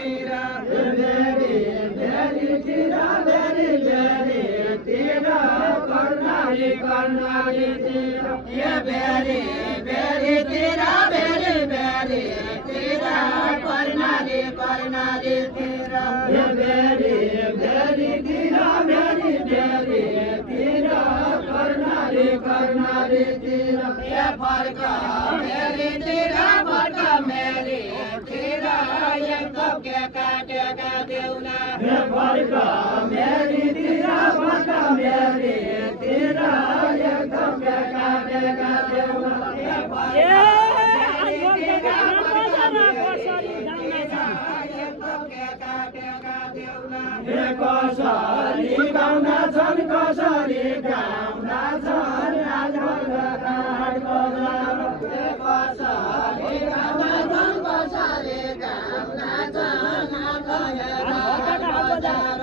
tira, beri tira, karnali tira, ye beri tira, tira, karnali tira, ye beri tira, tira, karnali tira, ye farka beri tira, tira, ye kabke kaate ka deuna, ye farka beri tira, tira, ye kabke kaate ka deuna, ye farka कसरी गाउना छन् कसरी गाउना छन् राजभद्रघाट बजार कसरी गाउना छन् कसरी गाउना छन् राजभद्रघाट बजार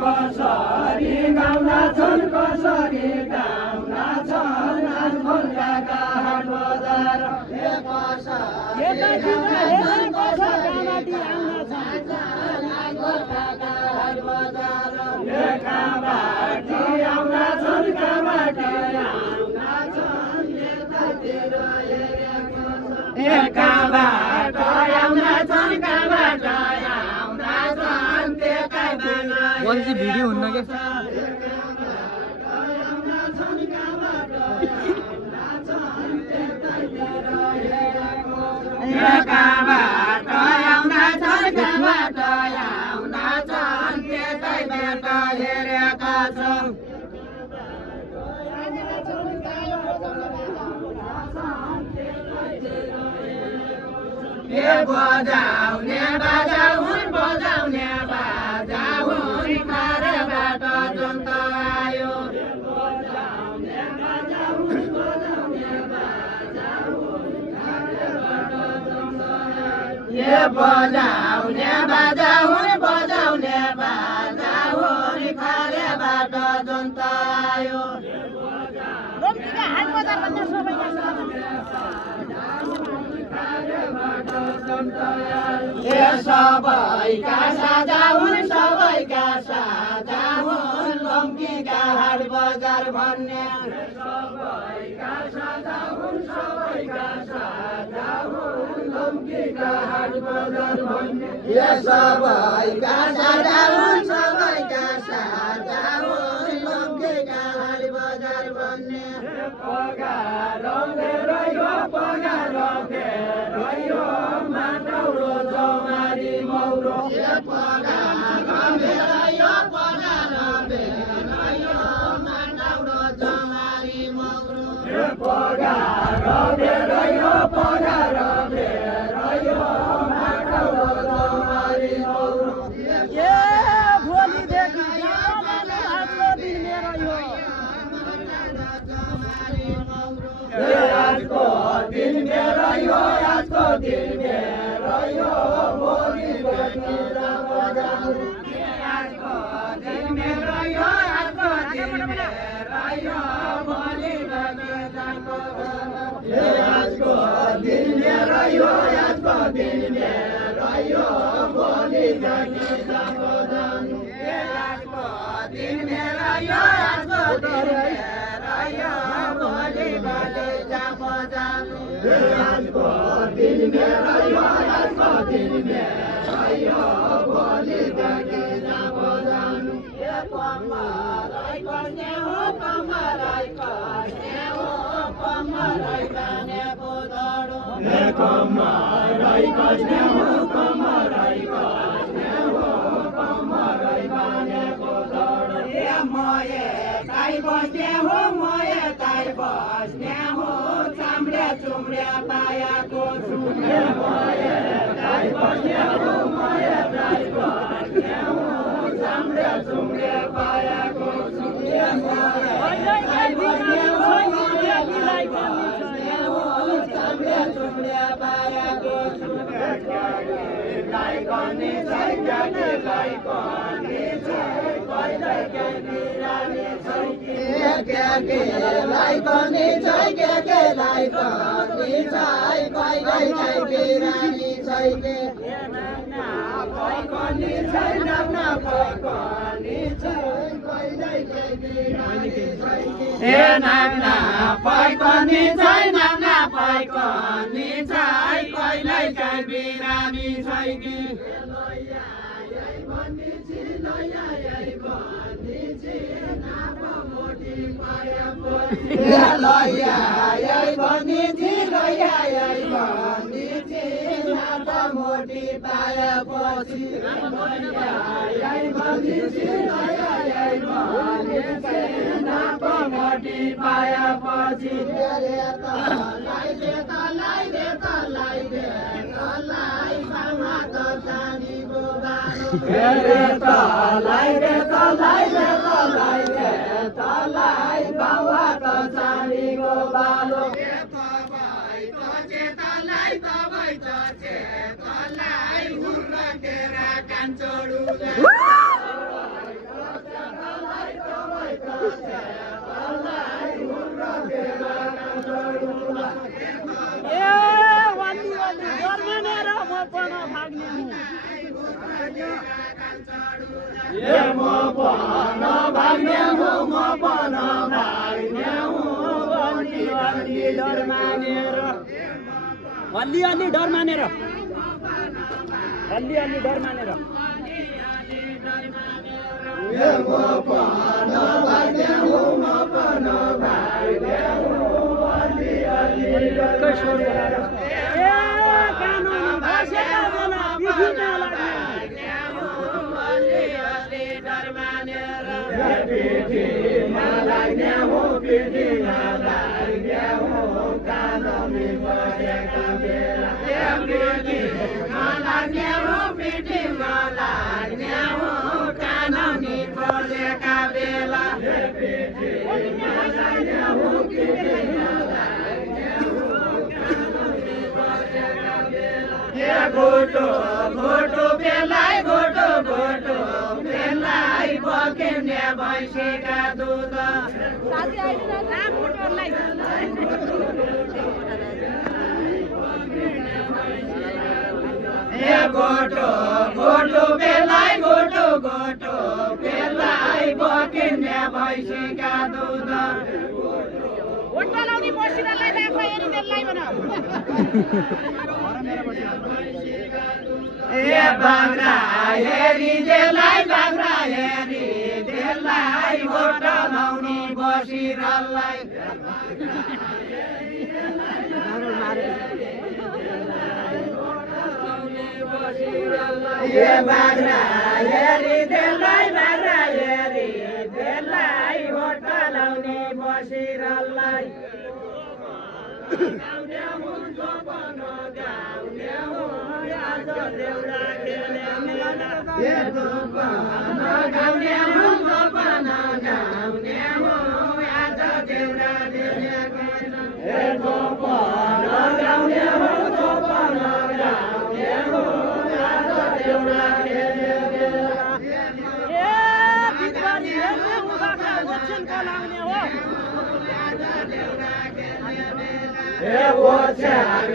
कसरी गाउना छन् कसरी गाउना छन् राजभद्रघाट बजार कसरी गाउना वैसे भिडियो हुन्न के बजाउने बजाउने खारेबाट जन्त आयो बजाउने खारेबाट जन्त आयो सबैका साझा हुन् लम्कीका हाट बजार भन्ने सबैका साझा हुन् लम्कीका हाट बजार भन्ने सबैका साझा हुन् लम्कीका हाट बजार भन्ने पगार रह्यो माटौरो जमारी मौरो आजको दिन मेरो यो भोलि भेट्ने बजारु आजको दिन मेरो यो भोलि भेट्ने आजको दिन मेरो यो भोलि भेट्ने जानु आजको दिन मेरो यो भोलि भेट्ने जानु आजको दिन मेरो यो भोलि भेट्ने जानु कमराई कस्ने हो कमराई कानेको दडो कमराई कस्ने हो कमराई कानेको दडो मये ताई बस्ने हो चाम्रे चुम्रे पायाको छु मये ताई बस्ने हो चाम्रे चुम्रे पायाको छु चाम्रे चुम्रे पायाको छु लाइकने छै कहिले केलाई पनि छै केलाई पनि छै कहिल्यै काहीँ बिरामी छैन पनि छैन पनि छै कहिल्यै काहीँ बिरामी छैन हे नाना पनि छैन पनि छै कहिल्यै काहीँ बिरामी छैन मोटी पाएपछि मोटी पाएपछि तलाई बाबा त चाँदीको बालो तलाई हुर्केर कान्छोडु अलि डर मानेर घोटो बेलाई बकेन्ने भैँसीका दुध घोटो बेलाई बकेन्ने भैँसीका दुध बाख्रा हेरी देलाई गोटा लाउने बसिरलाई बाख्रा हेरी देलाई गोटा लाउने बसिरलाई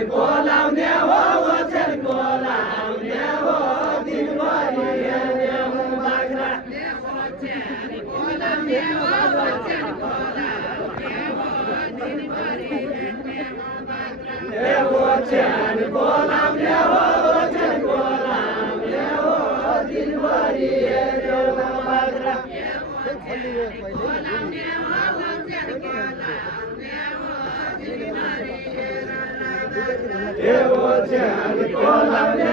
बोलाउने हो दिनभरि हेर्ने हो बाख्रा बोलाउने हो दिनभरि हेर्ने हो बाख्रा बोलाउने